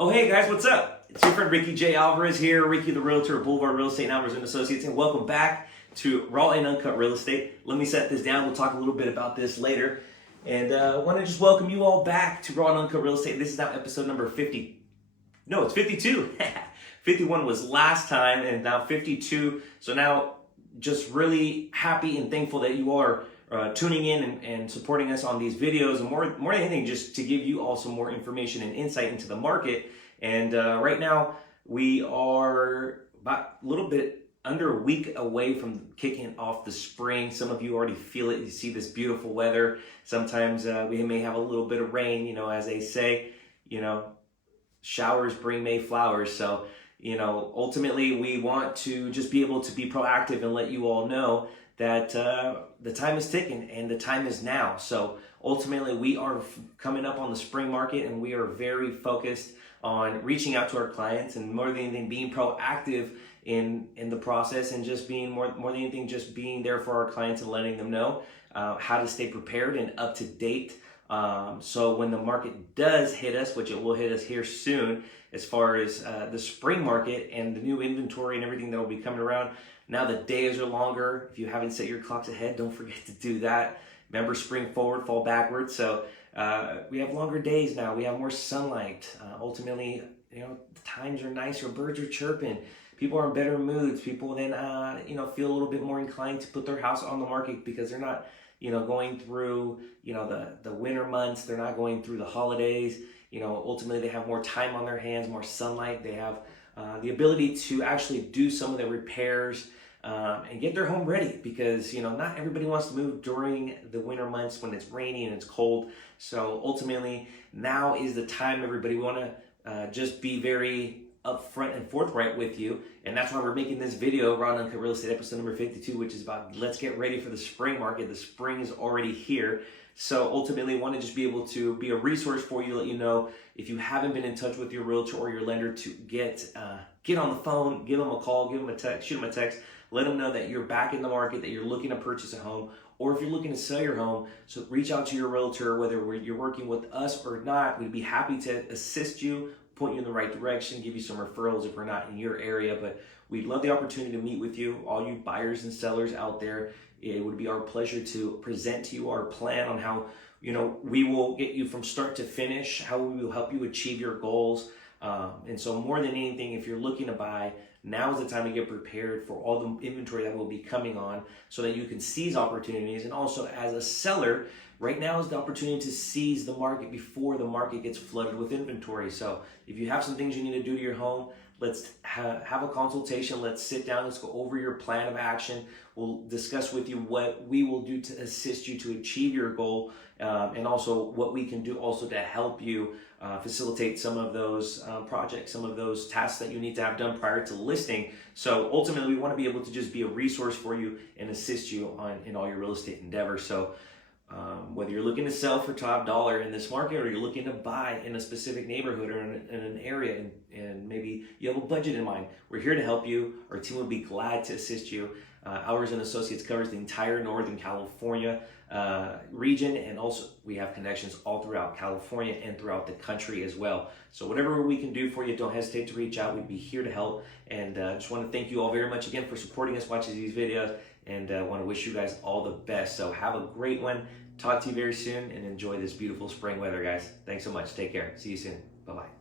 Oh, hey guys, what's up? It's your friend 𝘠𝘠𝐻𝑢𝐬𝑐 here, Ricky the Realtor, Boulevard Real Estate, 𝘠𝑀 Associates, and welcome back to Raw and Uncut Real Estate. Let me set this down. We'll talk a little bit about this later. And I want to just welcome you all back to Raw and Uncut Real Estate. This is now episode number 50. No, it's 52. 51 was last time, and now 52. So now just really happy and thankful that you are tuning in and supporting us on these videos, and more than anything, just to give you also more information and insight into the market. And right now we are about a little bit under a week away from kicking off the spring. Some of you already feel it. You see this beautiful weather. Sometimes we may have a little bit of rain, you know, as they say, you know, showers bring May flowers. So, you know, ultimately we want to just be able to be proactive and let you all know that the time is ticking and the time is now. So ultimately we are coming up on the spring market, and we are very focused on reaching out to our clients, and more than anything being proactive in the process, and just being more than anything just being there for our clients and letting them know how to stay prepared and up to date. So when the market does hit us, which it will hit us here soon, as far as the spring market and the new inventory and everything that will be coming around, now the days are longer. If you haven't set your clocks ahead, don't forget to do that. Remember, spring forward, fall backwards. So we have longer days now. We have more sunlight. Ultimately, you know, the times are nicer. Birds are chirping. People are in better moods. People then, you know, feel a little bit more inclined to put their house on the market because they're not, you know, going through, you know, the winter months. They're not going through the holidays. You know, ultimately they have more time on their hands, more sunlight. They have the ability to actually do some of the repairs and get their home ready, because, you know, not everybody wants to move during the winter months when it's rainy and it's cold. So ultimately, now is the time, everybody. We want to just be very upfront and forthright with you, and that's why we're making this video, Raw Uncut Real Estate, episode number 52, which is about let's get ready for the spring market. The spring is already here. So ultimately, want to just be able to be a resource for you, let you know if you haven't been in touch with your realtor or your lender, to get on the phone, give them a call, give them a text, shoot them a text, let them know that you're back in the market, that you're looking to purchase a home, or if you're looking to sell your home. So reach out to your realtor, whether you're working with us or not. We'd be happy to assist you, point you in the right direction, give you some referrals if we're not in your area. But we'd love the opportunity to meet with you, all you buyers and sellers out there. It would be our pleasure to present to you our plan on how, you know, we will get you from start to finish, how we will help you achieve your goals. And so more than anything, if you're looking to buy, now is the time to get prepared for all the inventory that will be coming on, so that you can seize opportunities. And also, as a seller, right now is the opportunity to seize the market before the market gets flooded with inventory. So if you have some things you need to do to your home, let's have a consultation. Let's sit down. Let's go over your plan of action. We'll discuss with you what we will do to assist you to achieve your goal, and also what we can do also to help you facilitate some of those projects, some of those tasks that you need to have done prior to listing. So ultimately, we want to be able to just be a resource for you and assist you in all your real estate endeavors. So whether you're looking to sell for top dollar in this market, or you're looking to buy in a specific neighborhood or in an area, and maybe you have a budget in mind, we're here to help you. Our team would be glad to assist you. 𝘠𝘬𝘢 Associates covers the entire Northern California region, and also we have connections all throughout California and throughout the country as well. So whatever we can do for you, don't hesitate to reach out. We'd be here to help. And just want to thank you all very much again for supporting us, watching these videos, and want to wish you guys all the best. So have a great one. Talk to you very soon, and enjoy this beautiful spring weather, guys. Thanks so much. Take care. See you soon. Bye-bye.